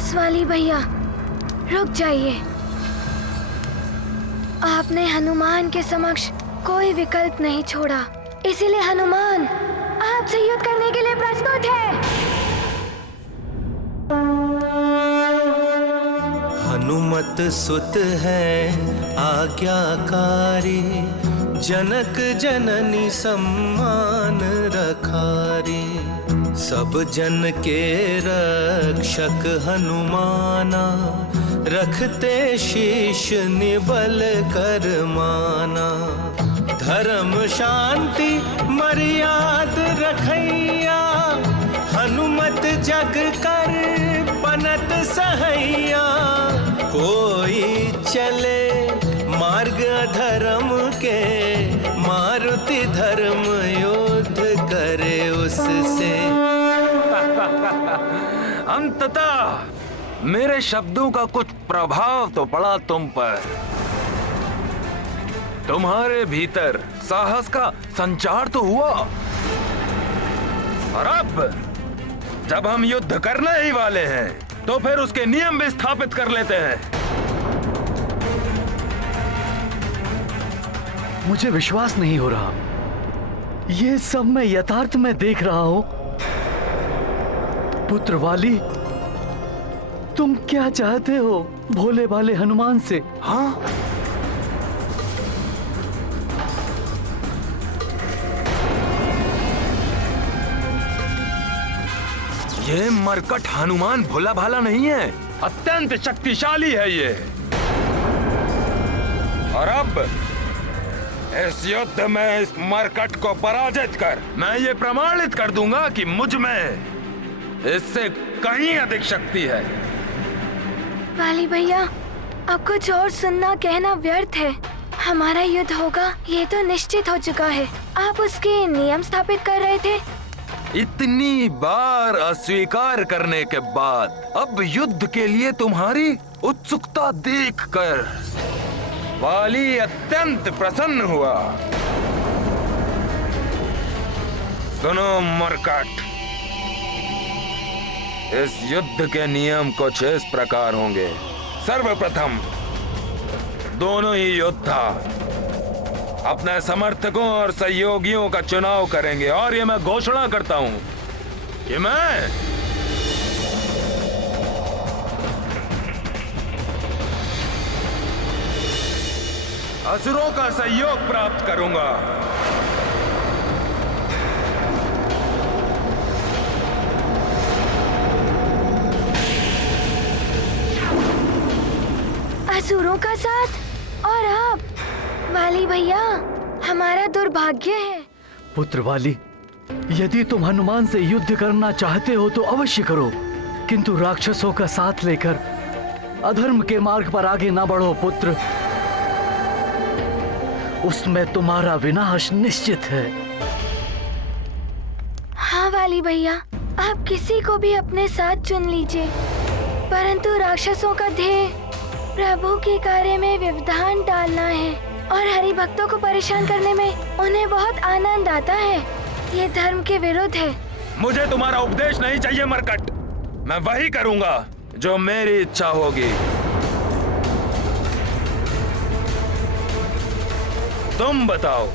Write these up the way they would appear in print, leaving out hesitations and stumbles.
बस वाली भैया, रुक जाइए। आपने हनुमान के समक्ष कोई विकल्प नहीं छोड़ा, इसीलिए हनुमान आपसे युद्ध करने के लिए प्रस्तुत है। हनुमत सुत है आज्ञाकारी, जनक जननी सम्मान रखारी। सब जन के रक्षक हनुमाना, रखते शीश निबल कर माना। धर्म शांति मर्याद रखैया, हनुमत जग कर बनत सहैया। कोई चले मार्ग अधर्म के, मारुति धर्म युद्ध करे उससे। अंततः मेरे शब्दों का कुछ प्रभाव तो पड़ा तुम पर। तुम्हारे भीतर साहस का संचार तो हुआ। और अब जब हम युद्ध करने ही वाले हैं, तो फिर उसके नियम भी स्थापित कर लेते हैं। मुझे विश्वास नहीं हो रहा, ये सब मैं यथार्थ में देख रहा हूं। पुत्र वाली, तुम क्या चाहते हो भोले भाले हनुमान से? हाँ, ये मरकट हनुमान भोला भाला नहीं है, अत्यंत शक्तिशाली है ये। और अब इस युद्ध में इस मरकट को पराजित कर मैं ये प्रमाणित कर दूंगा कि मुझ में इससे कहीं अधिक शक्ति है। वाली भैया, अब कुछ और सुनना कहना व्यर्थ है। हमारा युद्ध होगा ये तो निश्चित हो चुका है। आप उसके नियम स्थापित कर रहे थे। इतनी बार अस्वीकार करने के बाद अब युद्ध के लिए तुम्हारी उत्सुकता देखकर वाली अत्यंत प्रसन्न हुआ। सुनो मरकट, इस युद्ध के नियम कुछ इस प्रकार होंगे। सर्वप्रथम दोनों ही योद्धा अपने समर्थकों और सहयोगियों का चुनाव करेंगे। और ये मैं घोषणा करता हूं कि मैं असुरों का सहयोग प्राप्त करूंगा। असुरों का साथ? और आप वाली भैया, हमारा दुर्भाग्य है। पुत्र वाली, यदि तुम हनुमान से युद्ध करना चाहते हो तो अवश्य करो, किंतु राक्षसों का साथ लेकर अधर्म के मार्ग पर आगे ना बढ़ो पुत्र। उसमें तुम्हारा विनाश निश्चित है। हाँ वाली भैया, आप किसी को भी अपने साथ चुन लीजिए, परंतु राक्षसों का ध्येय प्रभु के कार्य में व्यवधान डालना है और हरि भक्तों को परेशान करने में उन्हें बहुत आनंद आता है। ये धर्म के विरुद्ध है। मुझे तुम्हारा उपदेश नहीं चाहिए मरकट। मैं वही करूंगा जो मेरी इच्छा होगी। तुम बताओ,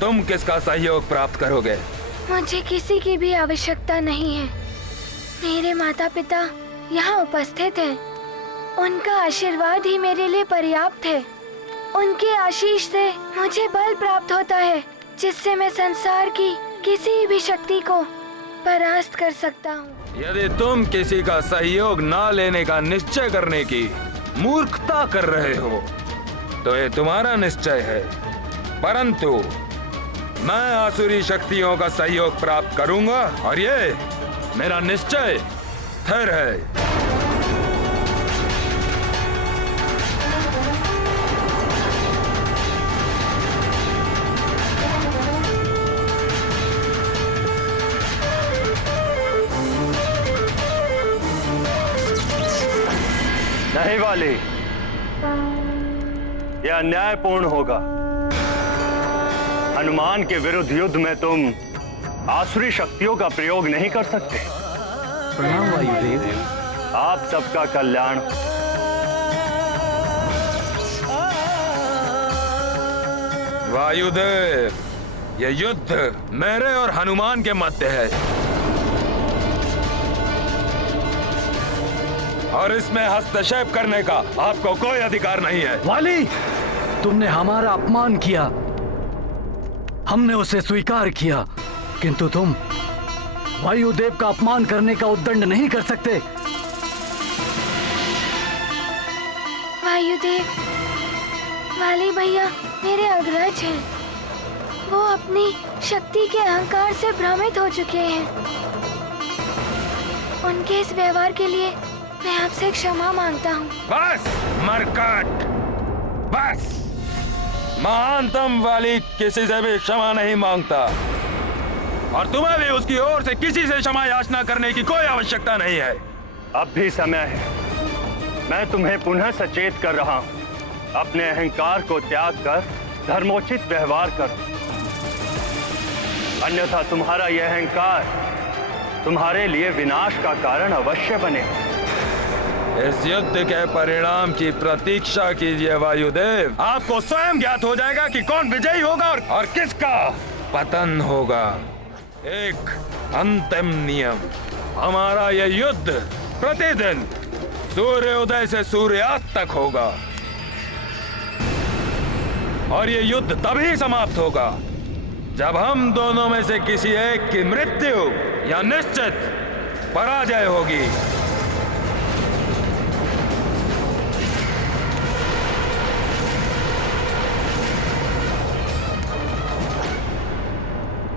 तुम किसका सहयोग प्राप्त करोगे? मुझे किसी की भी आवश्यकता नहीं है। मेरे माता पिता यहाँ उपस्थित हैं। उनका आशीर्वाद ही मेरे लिए पर्याप्त है। उनके आशीष से मुझे बल प्राप्त होता है, जिससे मैं संसार की किसी भी शक्ति को परास्त कर सकता हूँ। यदि तुम किसी का सहयोग ना लेने का निश्चय करने की मूर्खता कर रहे हो, तो ये तुम्हारा निश्चय है, परंतु मैं आसुरी शक्तियों का सहयोग प्राप्त करूंगा और ये मेरा निश्चय स्थिर है। नहीं वाली, यह अन्यायपूर्ण होगा। हनुमान के विरुद्ध युद्ध में तुम आसुरी शक्तियों का प्रयोग नहीं कर सकते। प्रणाम वायुदेव। आप सबका कल्याण। वायुदेव, ये युद्ध मेरे और हनुमान के मध्य है और इसमें हस्तक्षेप करने का आपको कोई अधिकार नहीं है। वाली, तुमने हमारा अपमान किया, हमने उसे स्वीकार किया, किंतु तुम वायुदेव का अपमान करने का उद्दंड नहीं कर सकते। वायुदेव, वाली भैया मेरे अग्रज हैं। वो अपनी शक्ति के अहंकार से भ्रमित हो चुके हैं। उनके इस व्यवहार के लिए मैं आपसे क्षमा मांगता हूँ। बस मरकट, बस। महानतम वाली किसी से भी क्षमा नहीं मांगता और तुम्हें भी उसकी ओर से किसी से क्षमा याचना करने की कोई आवश्यकता नहीं है। अब भी समय है। मैं तुम्हें पुनः सचेत कर रहा हूं। अपने अहंकार को त्याग कर धर्मोचित व्यवहार करो, अन्यथा तुम्हारा यह अहंकार तुम्हारे लिए विनाश का कारण अवश्य बनेगा। इस युद्ध के परिणाम की प्रतीक्षा कीजिए वायुदेव। आपको स्वयं ज्ञात हो जाएगा कि कौन विजयी होगा और किसका पतन होगा। एक अंतिम नियम, हमारा यह युद्ध प्रतिदिन सूर्योदय से सूर्यास्त तक होगा और ये युद्ध तभी समाप्त होगा जब हम दोनों में से किसी एक की मृत्यु या निश्चित पराजय होगी।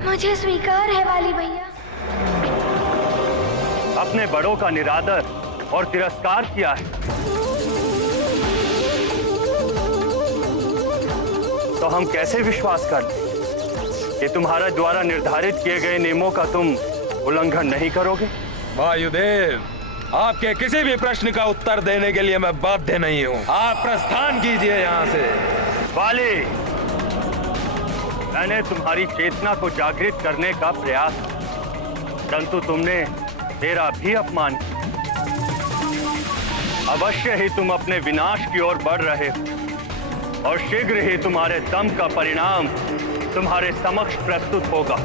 मुझे स्वीकार है वाली भैया। अपने बड़ों का निरादर और तिरस्कार किया है तो हम कैसे विश्वास कर लें कि तुम्हारे द्वारा निर्धारित किए गए नियमों का तुम उल्लंघन नहीं करोगे? वायुदेव, आपके किसी भी प्रश्न का उत्तर देने के लिए मैं बाध्य नहीं हूँ। आप प्रस्थान कीजिए यहाँ से। वाली, मैंने तुम्हारी चेतना को जागृत करने का प्रयास किया, परंतु तुमने मेरा भी अपमान किया। अवश्य ही तुम अपने विनाश की ओर बढ़ रहे हो और शीघ्र ही तुम्हारे दम का परिणाम तुम्हारे समक्ष प्रस्तुत होगा।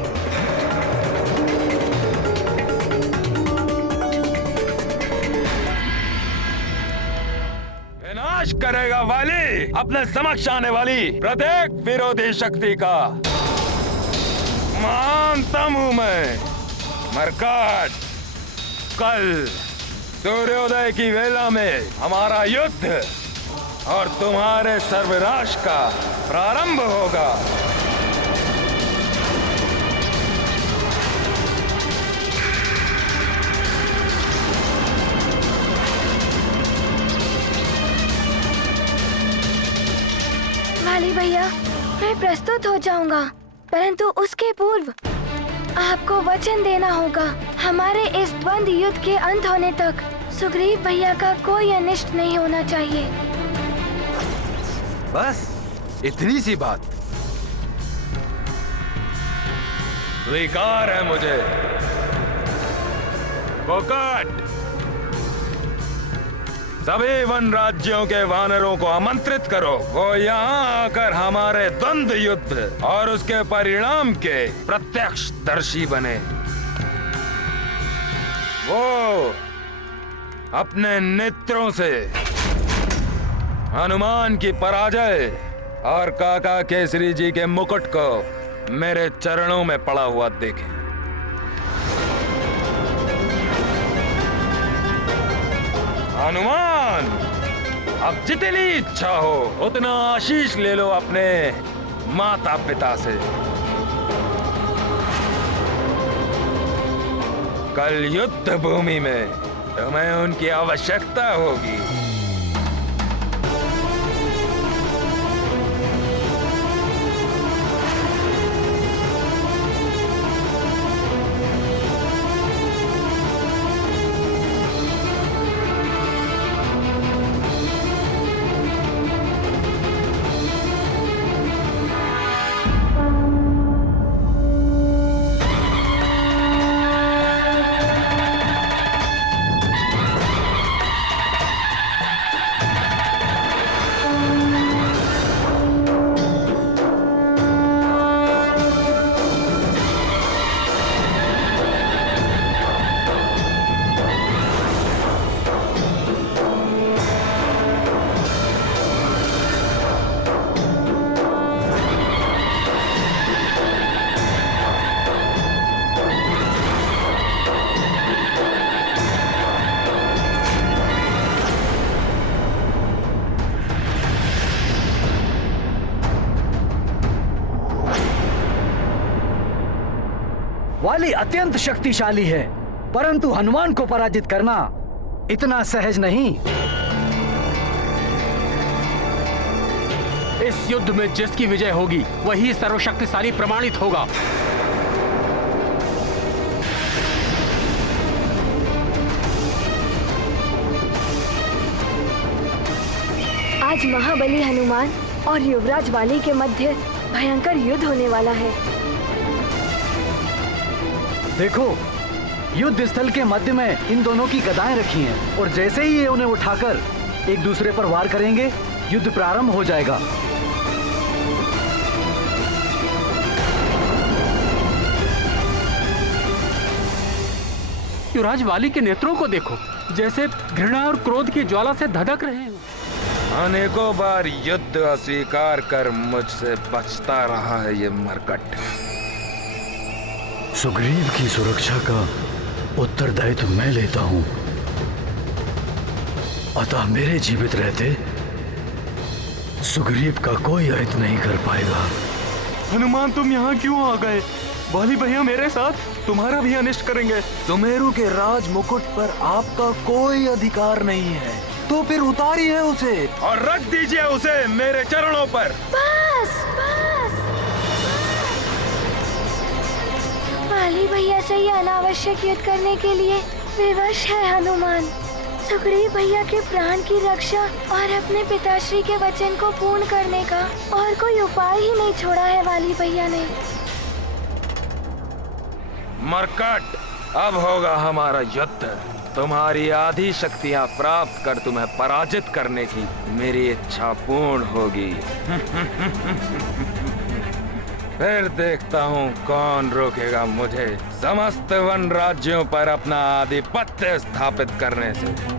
विनाश करेगा वाली अपने समक्ष आने वाली प्रत्येक विरोधी शक्ति का। महानतम हूं मैं मरकट। कल सूर्योदय की वेला में हमारा युद्ध और तुम्हारे सर्वनाश का प्रारंभ होगा। वाली भैया, मैं प्रस्तुत हो जाऊंगा, परंतु उसके पूर्व आपको वचन देना होगा हमारे इस द्वंद्व युद्ध के अंत होने तक सुग्रीव भैया का कोई अनिष्ट नहीं होना चाहिए। बस इतनी सी बात। स्वीकार है मुझे। कोकट, सभी वन राज्यों के वानरों को आमंत्रित करो। वो यहाँ आकर हमारे द्वंद्व युद्ध और उसके परिणाम के प्रत्यक्षदर्शी बने। वो अपने नेत्रों से हनुमान की पराजय और काका केसरी जी के मुकुट को मेरे चरणों में पड़ा हुआ देखें। हनुमान, अब जितनी इच्छा हो उतना आशीष ले लो अपने माता पिता से। कल युद्ध भूमि में तुम्हें उनकी आवश्यकता होगी। वाली अत्यंत शक्तिशाली है, परंतु हनुमान को पराजित करना इतना सहज नहीं। इस युद्ध में जिसकी विजय होगी वही सर्वशक्तिशाली प्रमाणित होगा। आज महाबली हनुमान और युवराज वाली के मध्य भयंकर युद्ध होने वाला है। देखो, युद्ध स्थल के मध्य में इन दोनों की गदाएं रखी हैं और जैसे ही ये उन्हें उठाकर एक दूसरे पर वार करेंगे, युद्ध प्रारंभ हो जाएगा। युवराज वाली के नेत्रों को देखो, जैसे घृणा और क्रोध की ज्वाला से धधक रहे हैं। अनेकों बार युद्ध अस्वीकार कर मुझसे बचता रहा है ये मरकट। सुग्रीव की सुरक्षा का उत्तरदायित्व मैं लेता हूं, अतः मेरे जीवित रहते सुग्रीव का कोई अहित नहीं कर पाएगा। हनुमान, तुम यहाँ क्यों आ गए? वाली भैया मेरे साथ तुम्हारा भी अनिष्ट करेंगे। सुमेरु के राज मुकुट पर आपका कोई अधिकार नहीं है, तो फिर उतारिए उसे और रख दीजिए उसे मेरे चरणों पर। बस बस, वाली भैया से ये अनावश्यक युद्ध करने के लिए विवश है हनुमान। सुग्रीव भैया के प्राण की रक्षा और अपने पिताश्री के वचन को पूर्ण करने का और कोई उपाय ही नहीं छोड़ा है वाली भैया ने। मरकट, अब होगा हमारा युद्ध। तुम्हारी आधी शक्तियां प्राप्त कर तुम्हें पराजित करने की मेरी इच्छा पूर्ण होगी। फिर देखता हूँ कौन रोकेगा मुझे समस्त वन राज्यों पर अपना आधिपत्य स्थापित करने से।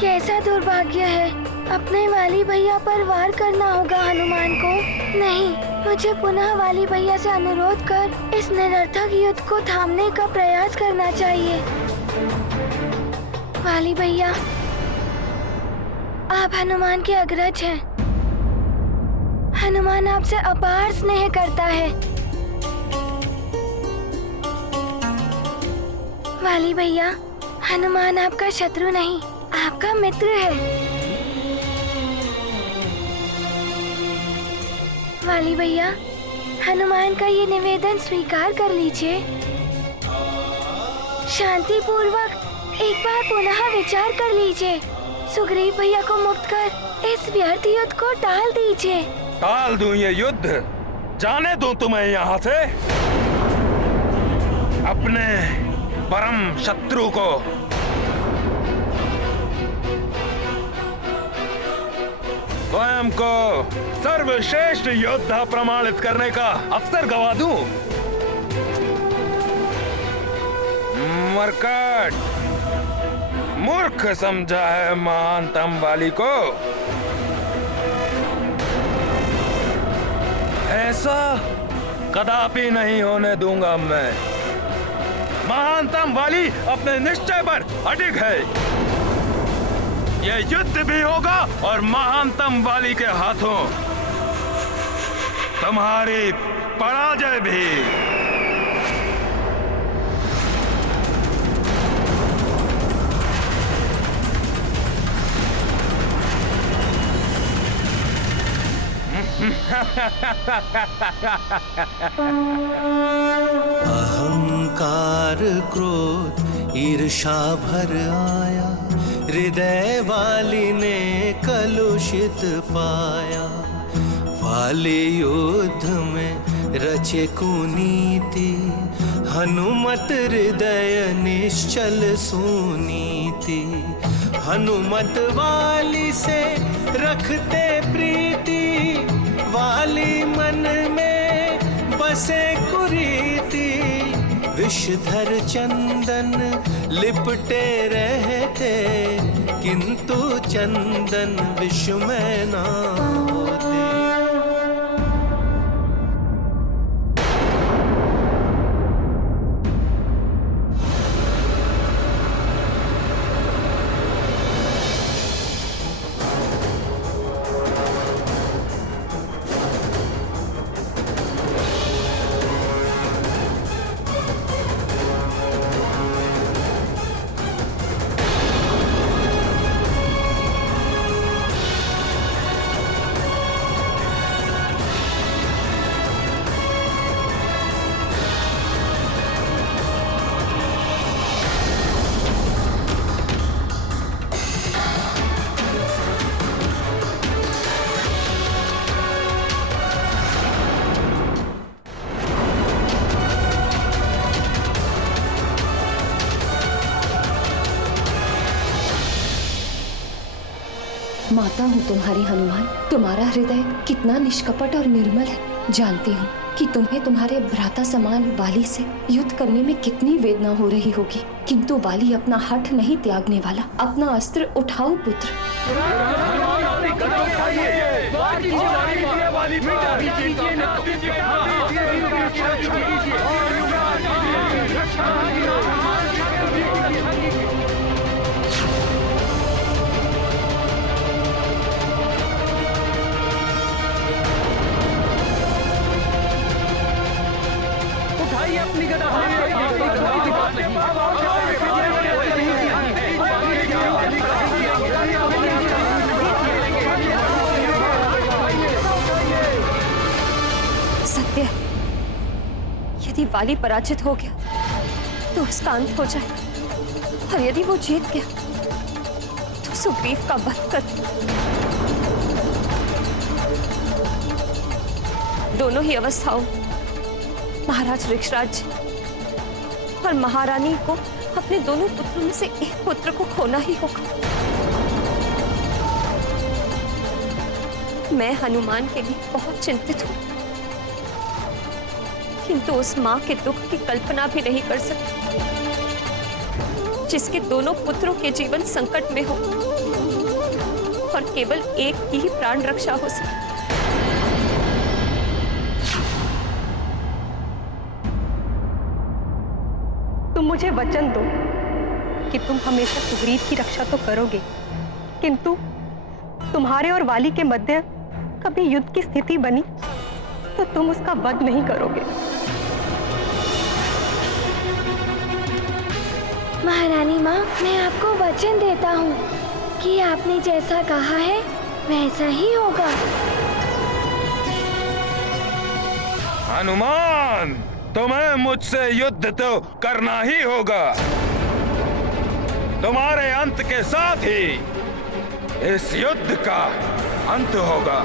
कैसा दुर्भाग्य है, अपने वाली भैया पर वार करना होगा हनुमान को। नहीं, मुझे पुनः वाली भैया से अनुरोध कर इस निरर्थक युद्ध को थामने का प्रयास करना चाहिए। वाली भैया, आप हनुमान के अग्रज हैं। हनुमान आपसे अपार स्नेह करता है। वाली भैया, हनुमान आपका शत्रु नहीं, आपका मित्र है। वाली भैया, हनुमान का ये निवेदन स्वीकार कर लीजिए। शांतिपूर्वक एक बार पुनः विचार कर लीजिए। सुग्रीव भैया को मुक्त कर इस व्यर्थ युद्ध को टाल दीजिए। टाल दूं ये युद्ध? जाने दूं तुम्हें यहाँ से? अपने परम शत्रु को स्वयं को सर्वश्रेष्ठ योद्धा प्रमाणित करने का अवसर गवा दूं? मरकट, मूर्ख समझा है महानतम वाली को। ऐसा कदापि नहीं होने दूंगा मैं। महानतम वाली अपने निश्चय पर अडिग है। यह युद्ध भी होगा और महानतम वाली के हाथों तुम्हारी पराजय भी। अहंकार क्रोध ईर्षा भर आया, हृदय वाली ने कलुषित पाया। वाली युद्ध में रचे कुनीति, हनुमत हृदय निश्चल सुनीति। हनुमत वाली से रखते प्रीति, वाली मन में बसे कुरीति। विषधर चंदन लिपटे रहते, किंतु चंदन विष में ना होते। माता हूँ तुम्हारी हनुमान। तुम्हारा हृदय कितना निष्कपट और निर्मल है। जानती हूँ कि तुम्हें तुम्हारे भ्राता समान वाली से युद्ध करने में कितनी वेदना हो रही होगी, किंतु वाली अपना हठ नहीं त्यागने वाला। अपना अस्त्र उठाओ पुत्र। अपनी गदा सत्य, यदि वाली पराजित हो गया तो उसका अंत हो जाएगा, और यदि वो जीत गया तो सुग्रीव का वध कर। दोनों ही अवस्थाओं महाराज ऋक्षराज और महारानी को अपने दोनों पुत्रों में से एक पुत्र को खोना ही होगा। मैं हनुमान के लिए बहुत चिंतित हूं, किंतु उस मां के दुख की कल्पना भी नहीं कर सकती जिसके दोनों पुत्रों के जीवन संकट में हो और केवल एक की ही प्राण रक्षा हो सके। तुम मुझे वचन दो कि तुम हमेशा सुग्रीव की रक्षा तो करोगे, किंतु तुम्हारे और वाली के मध्य कभी युद्ध की स्थिति बनी तो तुम उसका वध नहीं करोगे। महारानी माँ, मैं आपको वचन देता हूँ कि आपने जैसा कहा है वैसा ही होगा। हनुमान, तुम्हें मुझसे युद्ध तो करना ही होगा। तुम्हारे अंत के साथ ही इस युद्ध का अंत होगा।